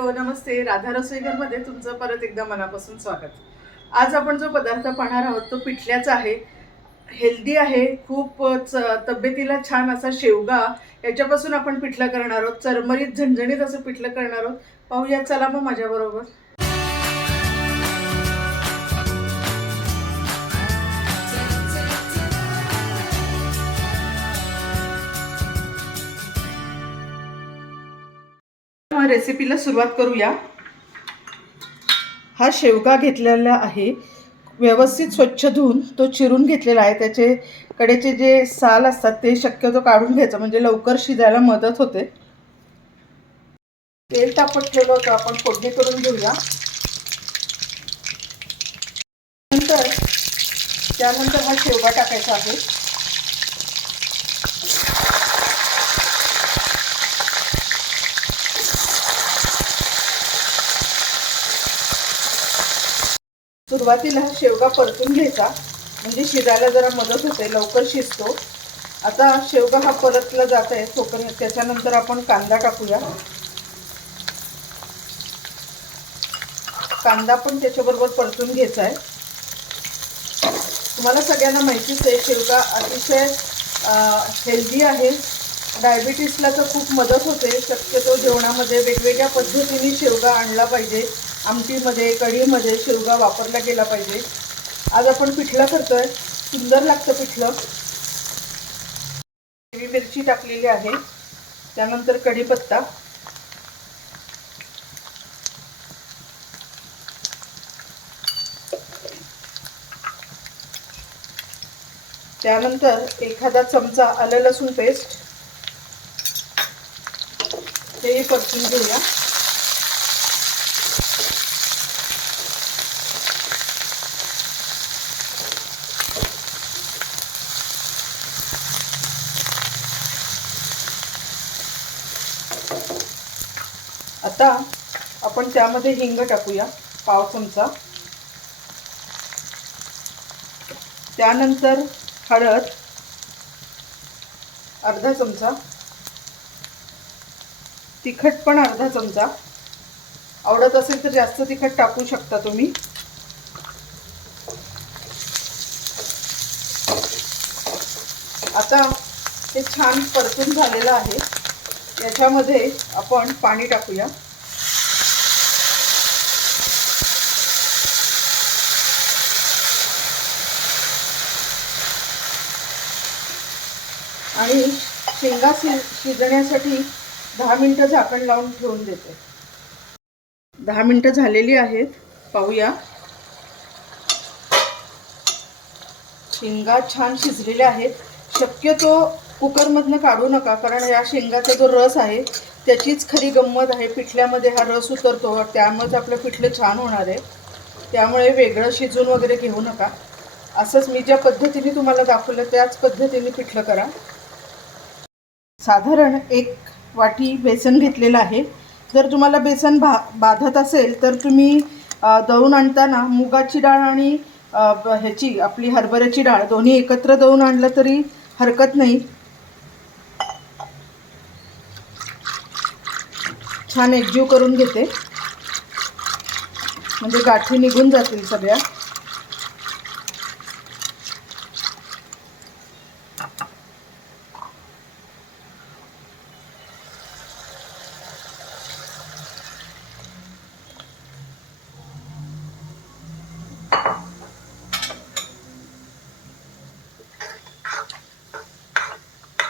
नमस्ते, राधा रसोईघरमध्ये तुमचं परत एकदा मनापासून स्वागत. आज आपण जो पदार्थ पाहणार आहोत तो पिठल्याचा आहे. हेल्दी आहे, खूप तब्येतीला छान असा शेवगा. याच्यापासून आपण पिठलं करणार आहोत. चरमरीत झणझणीत असं पिठलं करणार आहोत. पाहूया, चला मग माझ्याबरोबर. रेसिपीला सुरुवात करूया. हा शेवगा घेतलेला आहे, व्यवस्थित स्वच्छ धुवून तो चिरून घेतलेला आहे. त्याचे कडेचे जे साल असतात ते शक्यतो काढून घ्यायचं, म्हणजे लवकर शिजायला मदत होते. तेल तापत ठेवलं होतं, आपण फोडणी करून घेऊया. त्यानंतर हा शेवगा टाकायचा आहे. सुरुवातीला शेवगा परतून घ्यायचा, म्हणजे शिजायला जरा मदत होते, लवकर शिजतो. आता शेवगा हा परतला जात आहे तोपर्यंत त्याच्यानंतर आपण कांदा टाकूया. कांदा पण त्याच्याबरोबर परतून घ्यायचा आहे. तुम्हाला सगळ्यांना माहितीच आहे, शेवगा अतिशय हेल्दी आहे. डायबिटीसला तर खूप मदत होते. शक्यतो जेवणामध्ये वेगवेगळ्या पद्धतीने शेवगा आणला पाहिजे. आमटीमध्ये, कढीमध्ये शेवगा वापरला गेला पाहिजे. आज आपण पिठलं करतोय, सुंदर लागतं पिठलं. हिरवी मिरची टाकलेली आहे, त्यानंतर कढीपत्ता, त्यानंतर एखादा चमचा आलं लसूण पेस्ट, हे परतून घेऊया. आता आपण त्यामध्ये हिंग टाकूया, पाव चमचा. त्यानंतर हळद अर्धा चमचा, तिखट पण अर्धा चमचा. आवडत असेल तर जास्त तिखट टाकू शकता तुम्ही. आता हे छान परतून झालेलं आहे. याच्यामध्ये आपण पाणी टाकूया. आणि शेंगा शिजण्यासाठी 10 मिनिटं झाकण लावून ठेवून देते. 10 मिनिटं झालेली आहेत, पाहूया. शेंगा छान शिजलेल्या आहेत. शक्यतो कुकरमधनं काढू नका, कारण या शेंगाचा जो रस आहे त्याचीच खरी गंमत आहे. पिठल्यामध्ये हा रस उतरतो, त्यामुळेच आपलं पिठलं छान होणार आहे. त्यामुळे वेगळं शिजून वगैरे घेऊ नका. असंच मी ज्या पद्धतीने तुम्हाला दाखवलं त्याच पद्धतीने पिठलं करा. साधारण 1 वाटी बेसन घेतलेलं आहे. जर तुम्हाला बेसन बाधत असेल तर तुम्ही दळून आणताना मुगाची डाळ आणि ह्याची आपली हरभऱ्याची डाळ दोन्ही एकत्र दळून आणलं तरी हरकत नाही. छान एकजीव करून घेते, म्हणजे गाठी निघून जातील सगळ्या.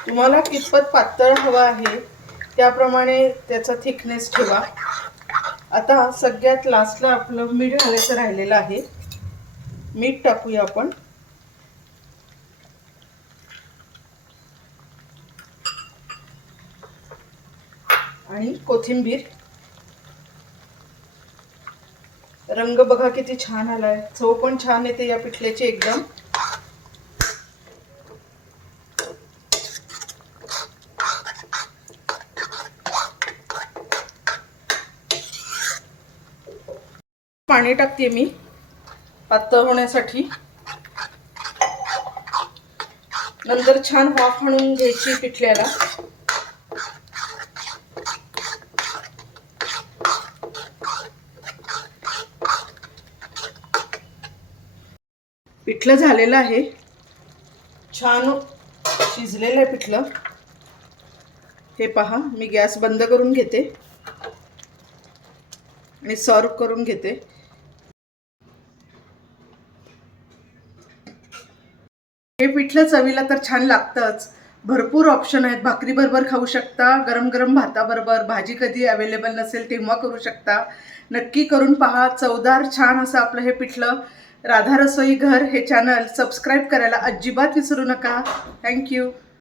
तुम्हाला कितपत पातळ हवा आहे त्याप्रमाणे त्याचा थिकनेस ठेवा. आता सगळ्यात लास्टला आपलं मीठ घालायचं राहिलेलं आहे. मीठ टाकूया आपण. आणि कोथिंबीर. रंग बघा किती छान आलाय, चव पण छान येते या पिठल्याची एकदम. पाणी टाकते मी पातळ होण्यासाठी. नंतर छान वाफ आणून घ्यायची पिठल्याला. पिठलं झालेलं आहे, छान शिजलेलं आहे पिठलं. हे पहा, मी गॅस बंद करून घेते आणि सर्व करून घेते. हे पिठलं चवीला तर छान लागतंच. भरपूर ऑप्शन आहेत. भाकरी बरोबर खाऊ शकता, गरम गरम भाताबरोबर, भाजी कधी अवेलेबल नसेल तेव्हा करू शकता. नक्की करून पहा. चवदार छान असं आपलं हे पिठलं. राधा रसोई घर हे चॅनल सबस्क्राईब करायला अजिबात विसरू नका. थँक्यू.